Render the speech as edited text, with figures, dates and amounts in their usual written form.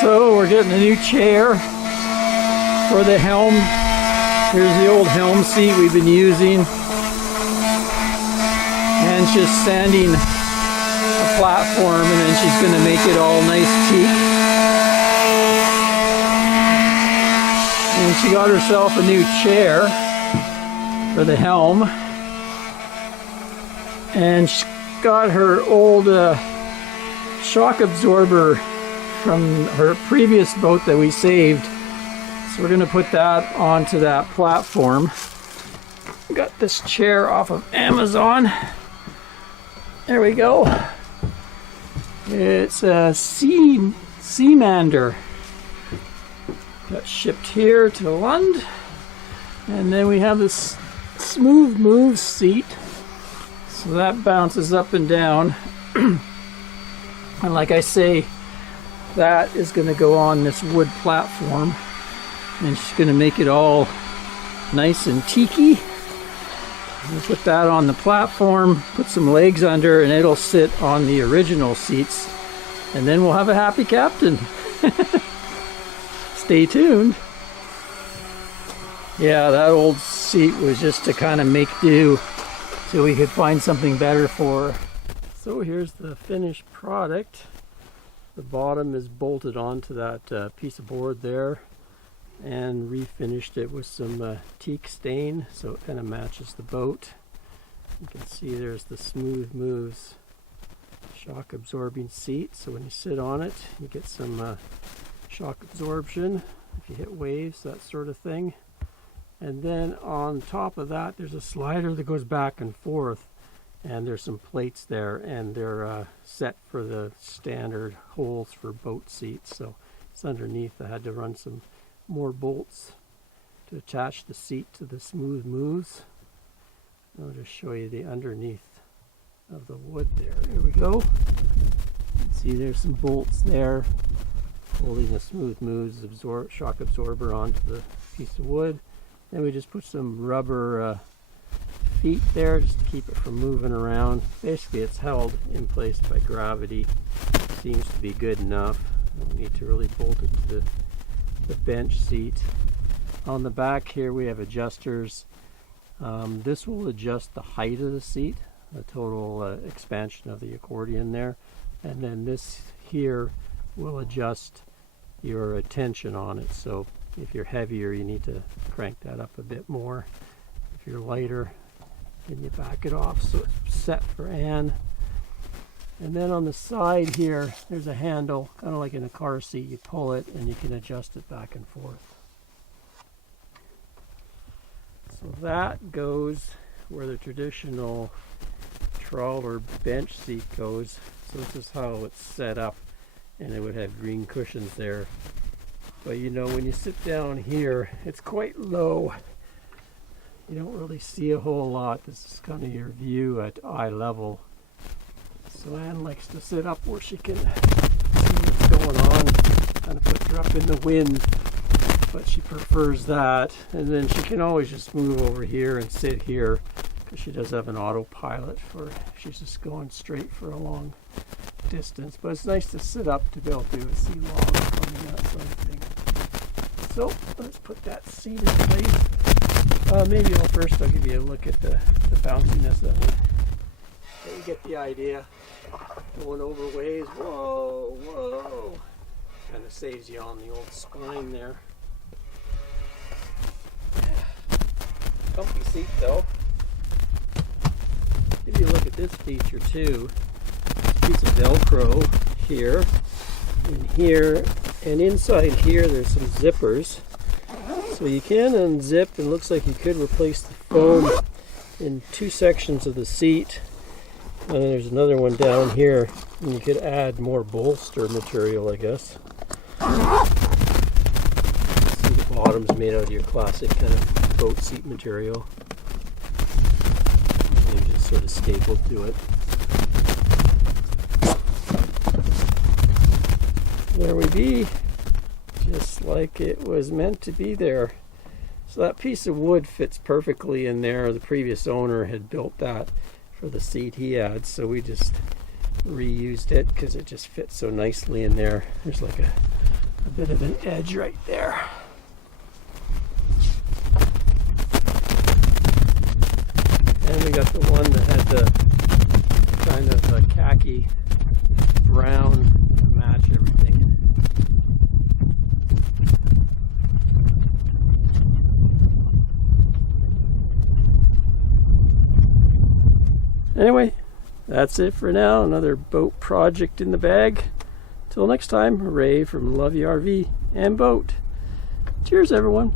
So we're getting a new chair for the Helm. Here's the old Helm seat we've been using. And it's just sanding a platform, and then she's going to make it all nice teak. And she got herself a new chair for the Helm. And she's got her old shock absorber from her previous boat that we saved. So we're going to put that onto that platform. Got this chair off of Amazon. There we go. It's a Seamander. Got shipped here to Lund. And then we have this smooth move seat. So that bounces up and down. And like I say, that is going to go on this wood platform. And she's going to make it all nice and teaky. We'll put that on the platform, put some legs under, and it'll sit on the original seats. And then we'll have a happy captain. Stay tuned. Yeah, that old seat was just to kind of make do till we could find something better for her. So here's the finished product. The bottom is bolted onto that piece of board there, and refinished it with some teak stain so it kind of matches the boat. You can see there's the Smooth Moves shock absorbing seat, so when you sit on it you get some shock absorption if you hit waves, that sort of thing. And then on top of that there's a slider that goes back and forth, and there's some plates there, and they're set for the standard holes for boat seats. So it's underneath. I had to run some more bolts to attach the seat to the Smooth Moves. I'll just show you the underneath of the wood there. Here we go. See, there's some bolts there holding the Smooth Moves shock absorber onto the piece of wood. Then we just put some rubber feet there just to keep it from moving around. Basically it's held in place by gravity. Seems to be good enough. Don't need to really bolt it to the bench seat. On the back here we have adjusters. This will adjust the height of the seat, the total expansion of the accordion there. And then this here will adjust your tension on it. So if you're heavier you need to crank that up a bit more. If you're lighter, then you back it off so it's set for Anne. And then on the side here there's a handle, kind of like in a car seat. You pull it and you can adjust it back and forth. So that goes where the traditional trawler bench seat goes. So this is how it's set up, and it would have green cushions there. But you know, when you sit down here it's quite low. You don't really see a whole lot. This is kind of your view at eye level. So Anne likes to sit up where she can see what's going on. Kind of puts her up in the wind, but she prefers that. And then she can always just move over here and sit here, because she does have an autopilot for she's just going straight for a long distance. But it's nice to sit up to be able to see logs coming, that sort of thing. So let's put that seat in place. Maybe first I'll give you a look at the bounciness of it. So you get the idea. Going over waves. Whoa, whoa. Kind of saves you on the old spine there. Comfy seat though. Give you a look at this feature too. Piece of Velcro here and here, and inside here there's some zippers. So you can unzip, and looks like you could replace the foam in two sections of the seat. And then there's another one down here, and you could add more bolster material, I guess. See, the bottom's made out of your classic kind of boat seat material. And just sort of stapled to it. There we be. Just like it was meant to be there. So that piece of wood fits perfectly in there. The previous owner had built that for the seat he had, so we just reused it because it just fits so nicely in there. There's like a a bit of an edge right there. And we got the one that had the kind of a khaki brown to match everything. Anyway, that's it for now. Another boat project in the bag. Till next time, Ray from Love You RV and Boat. Cheers, everyone.